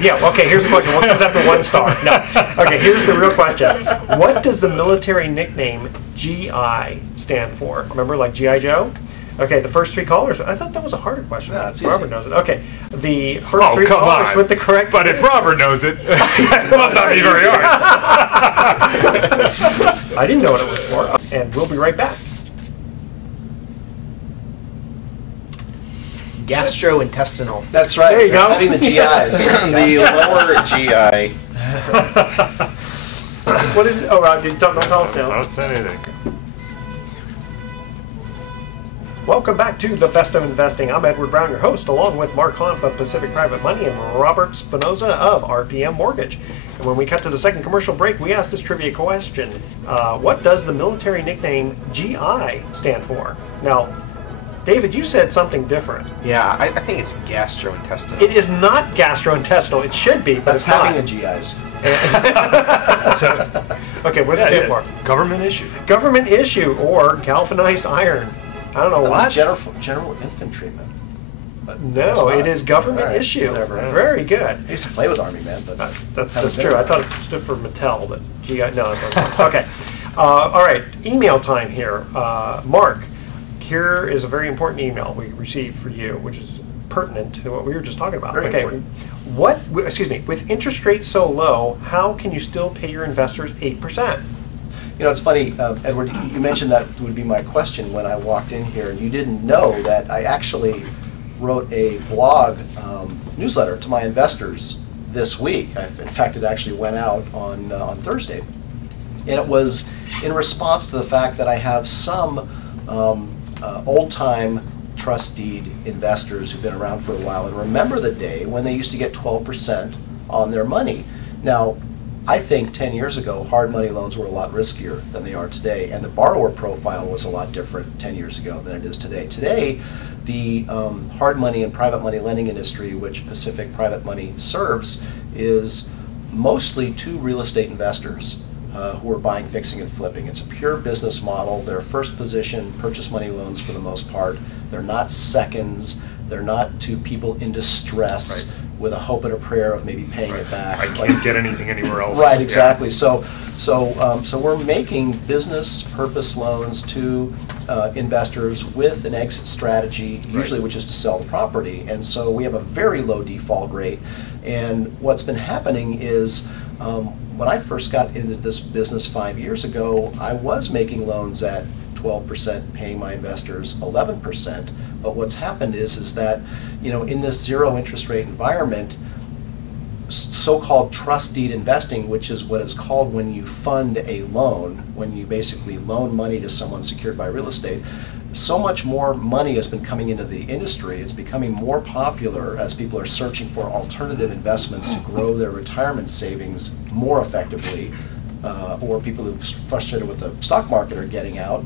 Yeah, okay, here's the question. What comes after 1 star? No. Okay, here's the real question. What does the military nickname GI stand for? Remember, like G.I. Joe? Okay, the first 3 callers. I thought that was a harder question. Yeah, it's Robert easy. knows it. Okay, the first 3 come callers on. with the correct But if answer- Robert knows it, it must not be very hard. I didn't know what it was for. And we'll be right back. Gastrointestinal. That's right. There you go. Having the GIs. The lower GI. What is it? Oh, don't tell us It's now. not saying anything. Welcome back to The Best of Investing. I'm Edward Brown, your host, along with Mark Hanf of Pacific Private Money and Robert Spinoza of RPM Mortgage. And when we cut to the second commercial break, we asked this trivia question. What does the military nickname GI stand for? Now, David, you said something different. Yeah, I think it's gastrointestinal. It is not gastrointestinal. It should be, but That's it's not. having the GIs. Okay, what does it stand for? Government issue. Government issue or galvanized iron. I don't know That was what. general infantryman. No, not. it is government All right, issue. whatever. Very good. I used to play with Army men, but That's true. I thought it stood for Mattel, but GI, no. It doesn't. Okay. All right. Email time here. Mark, here is a very important email we received for you, which is pertinent to what we were just talking about. Very okay. important. With interest rates so low, how can you still pay your investors 8%? You know, it's funny, Edward, you mentioned that would be my question when I walked in here, and you didn't know that I actually wrote a blog newsletter to my investors this week. In fact, it actually went out on Thursday. And it was in response to the fact that I have some old-time trust deed investors who've been around for a while and remember the day when they used to get 12% on their money. Now, I think 10 years ago, hard money loans were a lot riskier than they are today, and the borrower profile was a lot different 10 years ago than it is today. Today, the hard money and private money lending industry, which Pacific Private Money serves, is mostly to real estate investors who are buying, fixing, and flipping. It's a pure business model. They're first position purchase money loans for the most part. They're not seconds. They're not to people in distress with a hope and a prayer of maybe paying it back. I can't get anything anywhere else. Right, Yeah. exactly. So we're making business purpose loans to investors with an exit strategy, usually which is to sell the property. And so we have a very low default rate. And what's been happening is when I first got into this business 5 years ago, I was making loans at 12%, paying my investors 11%. But what's happened is that, you know, in this zero interest rate environment, so-called trust deed investing, which is what it's called when you fund a loan, when you basically loan money to someone secured by real estate, so much more money has been coming into the industry. It's becoming more popular as people are searching for alternative investments to grow their retirement savings more effectively, or people who are frustrated with the stock market are getting out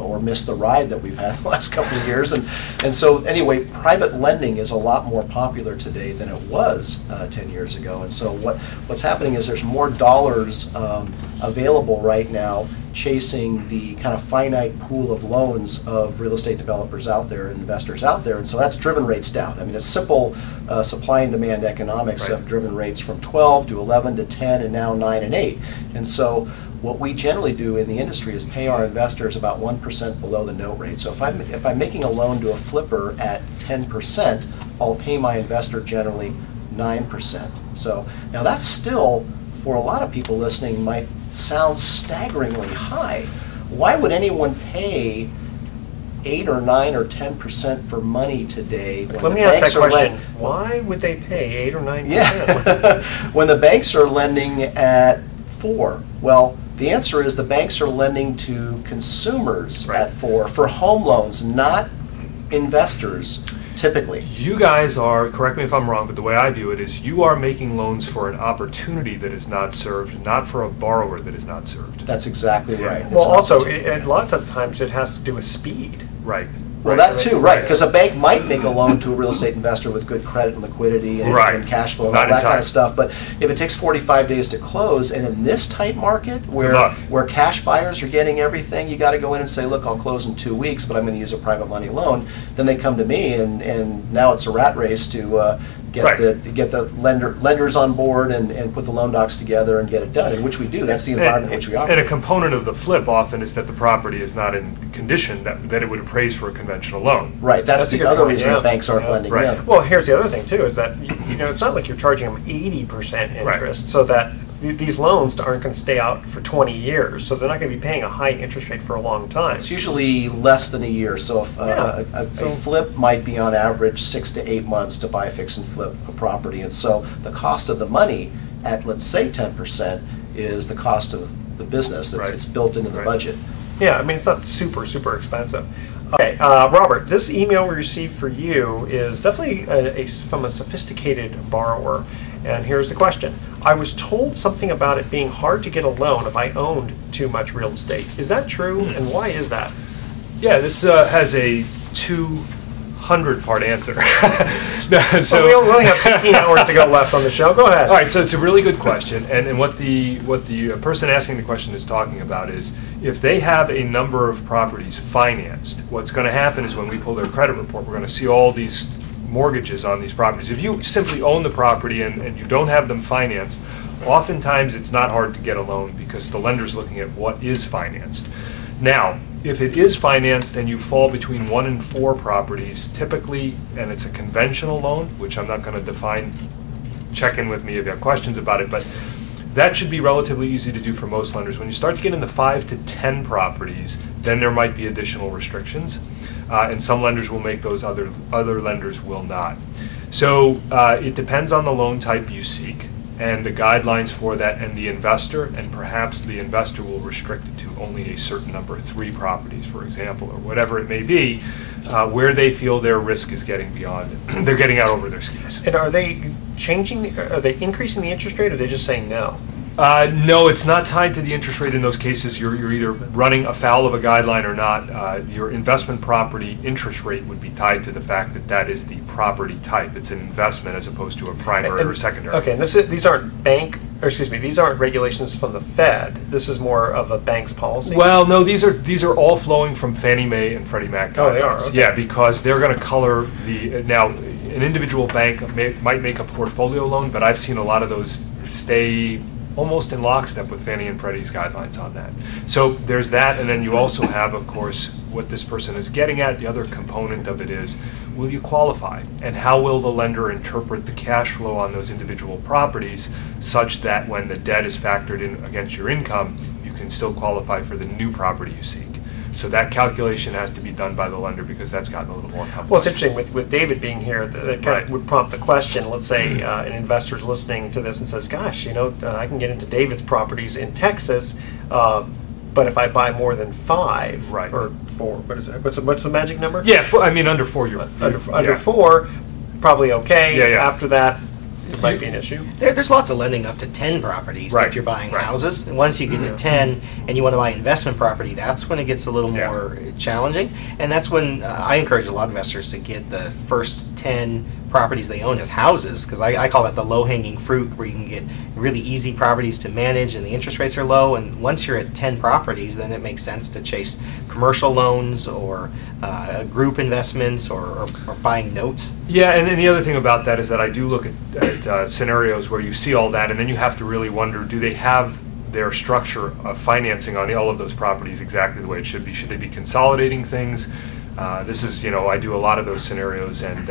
or missed the ride that we've had the last couple of years. And so anyway, private lending is a lot more popular today than it was 10 years ago. And so what's happening is there's more dollars available right now chasing the kind of finite pool of loans of real estate developers out there and investors out there. And so that's driven rates down. I mean, it's simple supply and demand economics have driven rates from 12 to 11 to 10 and now 9 and 8. And so what we generally do in the industry is pay our investors about 1% below the note rate. So if I'm making a loan to a flipper at 10%, I'll pay my investor generally 9%. So now that's still, for a lot of people listening, might sound staggeringly high. Why would anyone pay 8 or 9 or 10% for money today when Let me ask that question. Why would they pay 8 or 9%? Yeah, when the banks are lending at 4? Well, the answer is the banks are lending to consumers at 4 for home loans, not investors. Typically. You guys are, correct me if I'm wrong, but the way I view it is you are making loans for an opportunity that is not served, not for a borrower that is not served. That's exactly right. Well, also, a lot of times it has to do with speed. Right. Well, that too, right, because a bank might make a loan to a real estate investor with good credit and liquidity and, Right. and cash flow and Not all that in kind time. of stuff, but if it takes 45 days to close, and in this tight market luck. where cash buyers are getting everything, you got to go in and say, look, I'll close in 2 weeks, but I'm going to use a private money loan. Then they come to me, and now it's a rat race to get Right. the lenders on board and put the loan docs together and get it done, and which we do. That's the environment in which we And operate. a component of the flip often is that the property is not in condition that it would appraise for a conventional loan. Right, that's That's a the good other point, reason yeah. that banks aren't Yeah. lending Right. in. Well, here's the other thing too, is that it's not like you're charging them 80% interest, so that these loans aren't going to stay out for 20 years, so they're not going to be paying a high interest rate for a long time. It's usually less than a year, so if Yeah. a flip might be on average 6 to 8 months to buy, fix, and flip a property. And so the cost of the money at, let's say, 10% is the cost of the business. Right. It's built into the Right. budget. Yeah, I mean, it's not super expensive. Okay, Robert, this email we received for you is definitely from a sophisticated borrower. And here's the question. I was told something about it being hard to get a loan if I owned too much real estate. Is that true, and why is that? Yeah, this has a 200-part answer. No, So we only have 16 hours to go left on the show. Go ahead. All right, so it's a really good question, and what the person asking the question is talking about is if they have a number of properties financed, what's going to happen is when we pull their credit report, we're going to see all these mortgages on these properties. If you simply own the property and you don't have them financed, oftentimes it's not hard to get a loan because the lender's looking at what is financed. Now, if it is financed and you fall between 1 and 4 properties, typically, and it's a conventional loan, which I'm not going to define, check in with me if you have questions about it, but that should be relatively easy to do for most lenders. When you start to get into 5 to 10 properties, then there might be additional restrictions, and some lenders will make those, other lenders will not. So it depends on the loan type you seek and the guidelines for that, and the investor, and perhaps the investor will restrict it to only a certain number, 3 properties, for example, or whatever it may be, where they feel their risk is getting beyond, they're getting out over their skis. And are they are they increasing the interest rate, or are they just saying no? No, it's not tied to the interest rate in those cases. You're either running afoul of a guideline or not. Your investment property interest rate would be tied to the fact that that is the property type. It's an investment as opposed to a primary or secondary. Okay, and these aren't these aren't regulations from the Fed. This is more of a bank's policy. Well, no, these are all flowing from Fannie Mae and Freddie Mac guidelines. Oh, they are, okay. Yeah, because they're going to color the now. An individual bank might make a portfolio loan, but I've seen a lot of those stay almost in lockstep with Fannie and Freddie's guidelines on that. So there's that, and then you also have, of course, what this person is getting at. The other component of it is, will you qualify? And how will the lender interpret the cash flow on those individual properties such that when the debt is factored in against your income, you can still qualify for the new property you seek? So that calculation has to be done by the lender because that's gotten a little more complex. Well, it's interesting with David being here, that kind Right. of would prompt the question. Let's say an investor's listening to this and says, gosh, I can get into David's properties in Texas, but if I buy more than 5 Right. or 4, what is it? What's the magic number? Yeah, under 4 you're Under yeah. 4, probably okay. Yeah, yeah. After that, it might be an issue. There's lots of lending up to 10 properties Right, if you're buying right. houses. And once you get to 10 and you want to buy investment property, that's when it gets a little Yeah. more challenging. And that's when I encourage a lot of investors to get the first 10 properties they own as houses, because I call that the low-hanging fruit, where you can get really easy properties to manage and the interest rates are low. And once you're at 10 properties, then it makes sense to chase commercial loans or group investments or buying notes. Yeah, and the other thing about that is that I do look at scenarios where you see all that, and then you have to really wonder, do they have their structure of financing on all of those properties exactly the way it should be? Should they be consolidating things? This is, I do a lot of those scenarios and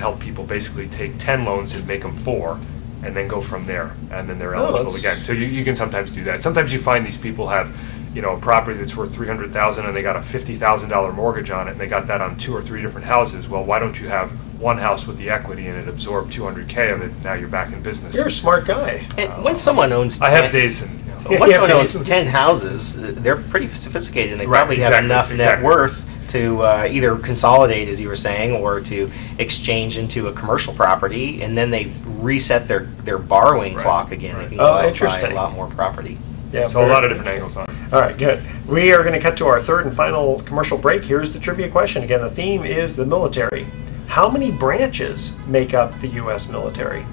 help people basically take 10 loans and make them 4, and then go from there, and then they're eligible again. So you can sometimes do that. Sometimes you find these people have, a property that's worth $300,000 and they got a $50,000 mortgage on it, and they got that on 2 or 3 different houses. Well, why don't you have one house with the equity and it absorbed $200K of it? Now you're back in business. You're a smart guy. And when someone owns I have days and. once Yeah, someone owns days. 10 houses, they're pretty sophisticated, and they Right, probably have exactly, enough net exactly. worth to either consolidate, as you were saying, or to exchange into a commercial property, and then they reset their borrowing Right, clock again. right. They can Oh, go out and buy interesting. a lot more property. Yeah, So a lot of different angles on it. All right, good. We are going to cut to our third and final commercial break. Here's the trivia question. Again, the theme is the military. How many branches make up the U.S. military?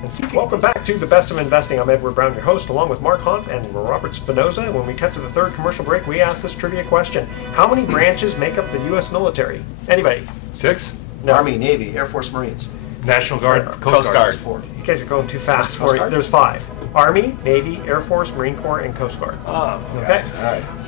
And see if welcome back to the Best of Investing. I'm Edward Brown, your host, along with Mark Hanf and Robert Spinoza. When we cut to the third commercial break, we ask this trivia question. How many branches make up the U.S. military? Anybody? 6? No. Army, Navy, Air Force, Marines. National Guard, Coast Guard. 4. You guys are going too fast. Coast Guard? There's 5. Army, Navy, Air Force, Marine Corps, and Coast Guard. Okay.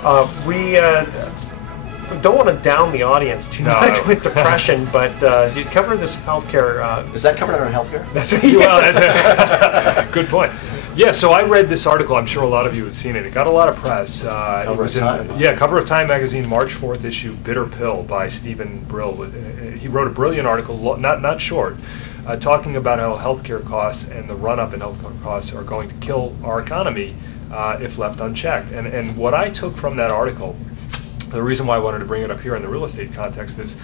All right. We don't want to down the audience too much with depression, but you cover this healthcare. Is that covered under healthcare? That's Well, that's a good point. Yeah, so I read this article. I'm sure a lot of you have seen it. It got a lot of press. Cover of Time. Yeah, cover of Time magazine, March 4th issue, Bitter Pill by Stephen Brill. He wrote a brilliant article, not short, talking about how healthcare costs and the run-up in healthcare costs are going to kill our economy if left unchecked. And what I took from that article, the reason why I wanted to bring it up here in the real estate context is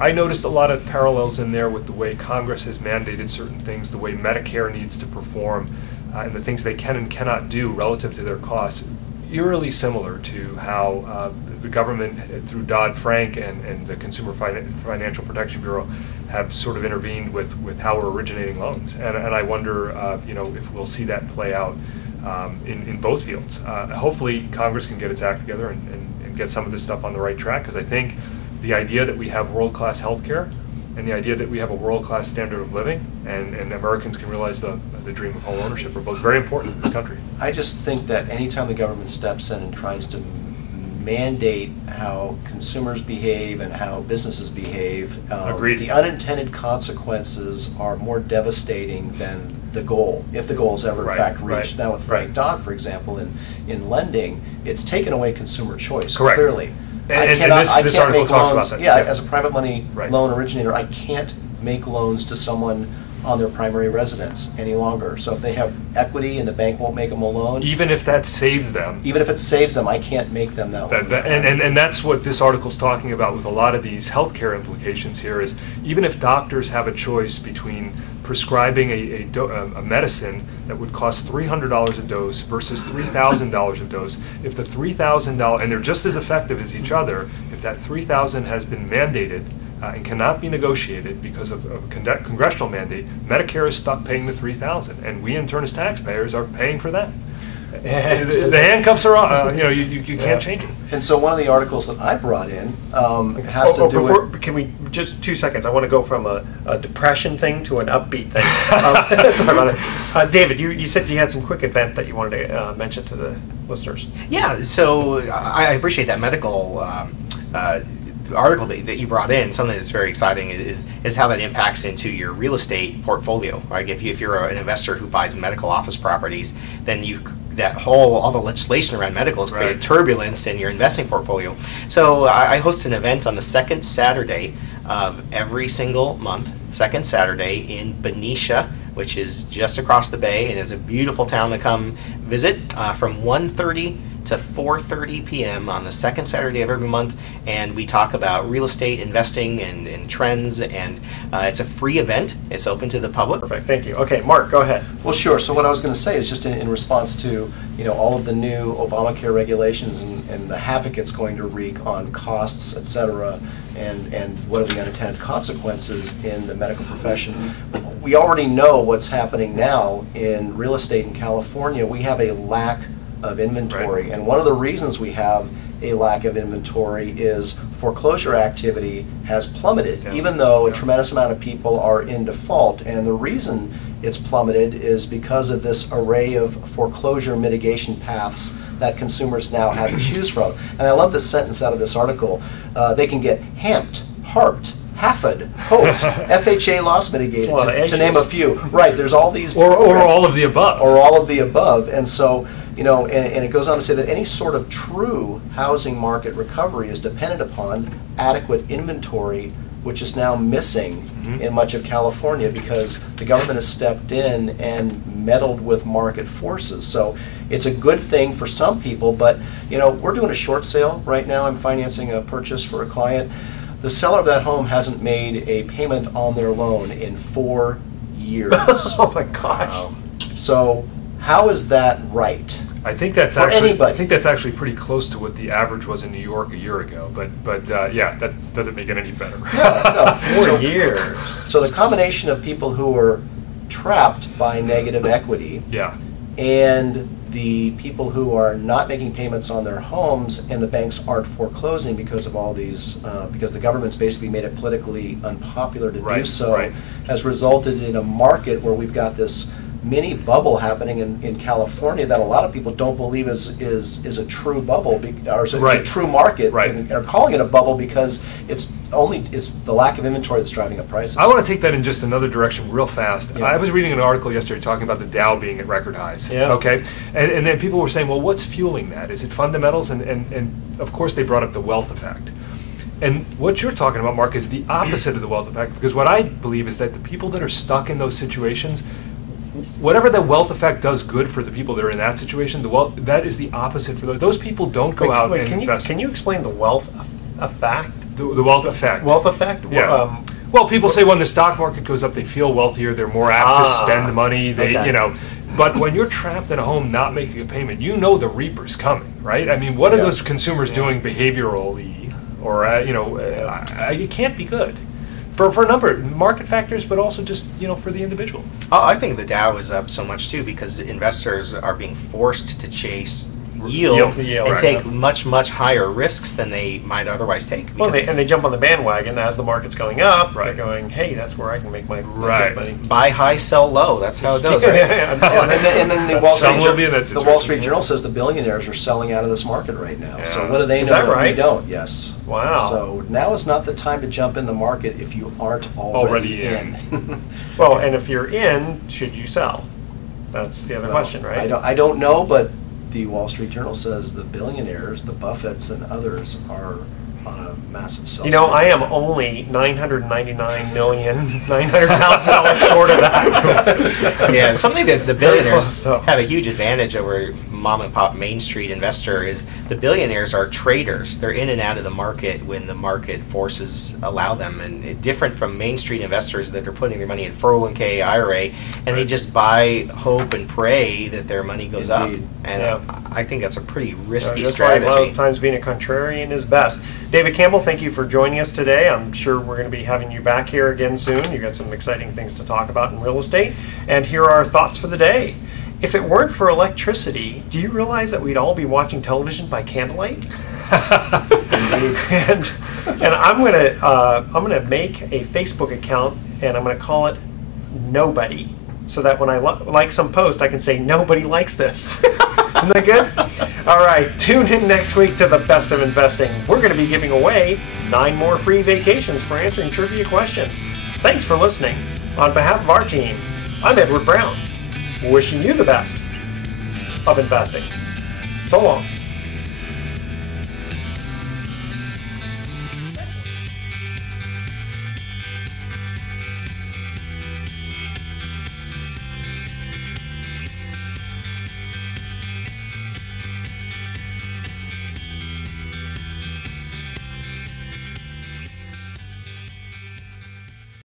I noticed a lot of parallels in there with the way Congress has mandated certain things, the way Medicare needs to perform, and the things they can and cannot do relative to their costs, eerily similar to how the government, through Dodd-Frank and the Consumer Financial Protection Bureau, have sort of intervened with how we're originating loans. And I wonder, if we'll see that play out in both fields. Hopefully, Congress can get its act together and get some of this stuff on the right track, because I think the idea that we have world-class healthcare and the idea that we have a world-class standard of living and Americans can realize the dream of home ownership are both very important in this country. I just think that anytime the government steps in and tries to mandate how consumers behave and how businesses behave, Agreed. the unintended consequences are more devastating than the goal, if the goal is ever in fact reached. Now with Frank Dodd, for example, in lending, it's taken away consumer choice, Correct. Clearly. And this can't article make talks loans, about that. Yeah, Yeah. as a private money loan originator, I can't make loans to someone on their primary residence any longer. So if they have equity and the bank won't make them a loan, Even if that saves them, even if it saves them, I can't make them that loan. and that's what this article's talking about with a lot of these healthcare implications here is even if doctors have a choice between prescribing a medicine that would cost $300 a dose versus $3,000 a dose, if the $3,000, and they're just as effective as each other, if that $3,000 has been mandated and cannot be negotiated because of a congressional mandate, Medicare is stuck paying the $3,000, and we in turn as taxpayers are paying for that. The handcuffs are on. You can't change it. And so one of the articles that I brought in has to do with... Can we, just 2 seconds, I want to go from a depression thing to an upbeat thing. Sorry about it. David, you said you had some quick event that you wanted to mention to the listeners. Yeah, so I appreciate that medical article that you brought in. Something that's very exciting is how that impacts into your real estate portfolio. Like if you're an investor who buys medical office properties, then all the legislation around medical has created turbulence in your investing portfolio. So I host an event on the second Saturday of every single month, second Saturday in Benicia, which is just across the bay, and it's a beautiful town to come visit from 1:30 to 4:30 p.m. on the second Saturday of every month, and we talk about real estate investing and trends, and it's a free event. It's open to the public. Perfect, thank you. Okay, Mark, go ahead. Well, sure. So what I was going to say is just in response to all of the new Obamacare regulations and the havoc it's going to wreak on costs, et cetera, and what are the unintended consequences in the medical profession. We already know what's happening now in real estate in California. We have a lack of inventory, and one of the reasons we have a lack of inventory is foreclosure activity has plummeted, even though a tremendous amount of people are in default. And the reason it's plummeted is because of this array of foreclosure mitigation paths that consumers now have to choose from. And I love this sentence out of this article. They can get hamped, harped, HAFA'd, hoped, FHA loss mitigated, to name a few. Right, there's all these or all of the above. Or all of the above. And so, and it goes on to say that any sort of true housing market recovery is dependent upon adequate inventory, which is now missing in much of California because the government has stepped in and meddled with market forces. So it's a good thing for some people, but we're doing a short sale right now. I'm financing a purchase for a client. The seller of that home hasn't made a payment on their loan in 4 years. Oh my gosh. So how is that right? I think that's For actually anybody. I think that's actually pretty close to what the average was in New York a year ago. But yeah, that doesn't make it any better. No. 4 years. So the combination of people who are trapped by negative equity Yeah. and the people who are not making payments on their homes and the banks aren't foreclosing because of all these, because the government's basically made it politically unpopular to do Right, so, right. has resulted in a market where we've got this mini bubble happening in California that a lot of people don't believe is a true bubble, or is a Right. true market, Right. and are calling it a bubble because it's the lack of inventory that's driving up prices. I want to take that in just another direction real fast. Yeah. I was reading an article yesterday talking about the Dow being at record highs. Yeah. Okay. And then people were saying, well, what's fueling that? Is it fundamentals? And of course they brought up the wealth effect. And what you're talking about, Mark, is the opposite of the wealth effect, because what I believe is that the people that are stuck in those situations, whatever the wealth effect does good for the people that are in that situation, that is the opposite for those people. Don't go out and invest. Can you explain the wealth effect? The wealth effect. Wealth effect? Yeah. Well, people say when the stock market goes up, they feel wealthier. They're more apt to spend money. They, okay. But when you're trapped in a home not making a payment, you know the reaper's coming, right? I mean, what are those consumers doing behaviorally, or it can't be good for a number of market factors, but also just for the individual. I think the Dow is up so much too because investors are being forced to chase yield and right. take much higher risks than they might otherwise take. Well, because they jump on the bandwagon as the market's going up. Right. They're going, hey, that's where I can make my Right. good money. buy high, sell low. That's how it goes, right? And then the Wall Some Street, will be in that the Wall situation. Street Journal says the billionaires are selling out of this market right now. So Yeah. what do they know Is that that right? we don't? Yes. Wow. So now is not the time to jump in the market if you aren't already in. Well, and if you're in, should you sell? That's the other question, right? I don't know, but the Wall Street Journal says the billionaires, the Buffetts and others, are on a massive sell. I am only $999,900,000 short of that. Yeah, something that the Very billionaires close, though. have a huge advantage over mom and pop Main Street investor is the billionaires are traders. They're in and out of the market when the market forces allow them, and different from Main Street investors that are putting their money in 401k, IRA, and they just buy, hope, and pray that their money goes Indeed. up. And Yeah. I think that's a pretty risky That's why a lot strategy. of times being a contrarian is best. David Campbell, thank you for joining us today. I'm sure we're going to be having you back here again soon. You've got some exciting things to talk about in real estate. And here are our thoughts for the day. If it weren't for electricity, do you realize that we'd all be watching television by candlelight? and I'm gonna make a Facebook account, and I'm gonna call it Nobody, so that when I like some post, I can say nobody likes this. Isn't that good? All right, tune in next week to the Best of Investing. We're going to be giving away 9 more free vacations for answering trivia questions. Thanks for listening. On behalf of our team, I'm Edward Brown, wishing you the best of investing. So long.